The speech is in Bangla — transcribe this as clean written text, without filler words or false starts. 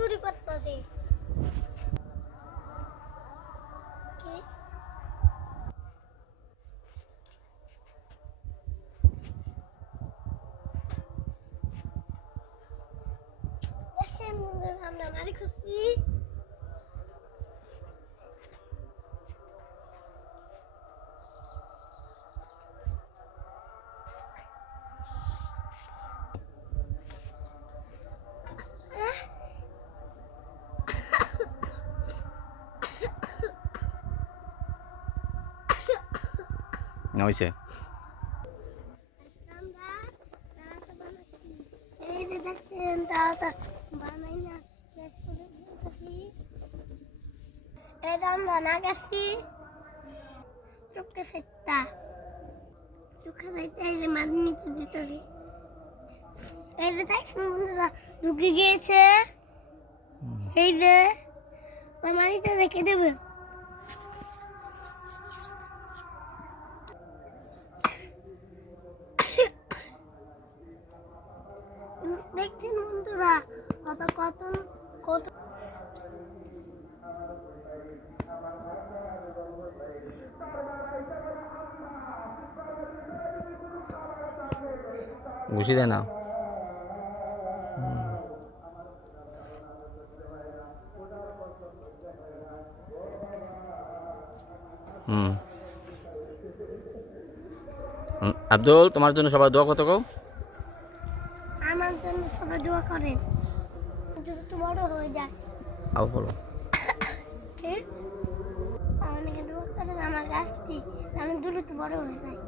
চুরি করতেছি কি দেখেন বন্ধুরা আমরা মারি খুশি না হয়েছে এই যে দেখছেন দাদা বানাই না শেষ করে দিতেছি এই আমরা না গেছি চুপকে ফেটটা চুপকে ফেটটা এই যে মাঝে নিচে দিতেছি এই যে দেখছেন বন্ধুরা ঢুকে গিয়েছে এই যে ওই মাটিতে রেখে দেবে দেখছেন বন্ধুরা বাবা কত কত ঘুষি দেয় না আব্দুল তোমার জন্য সবাই দোয়া কত কও আমার জন্য সবাই দোয়া করেন দ্রুত বড় হয়ে যায় আও বলো কি অনেকে দোয়া করেন আমার গাছটি আমি দ্রুত বড় হয়ে যায়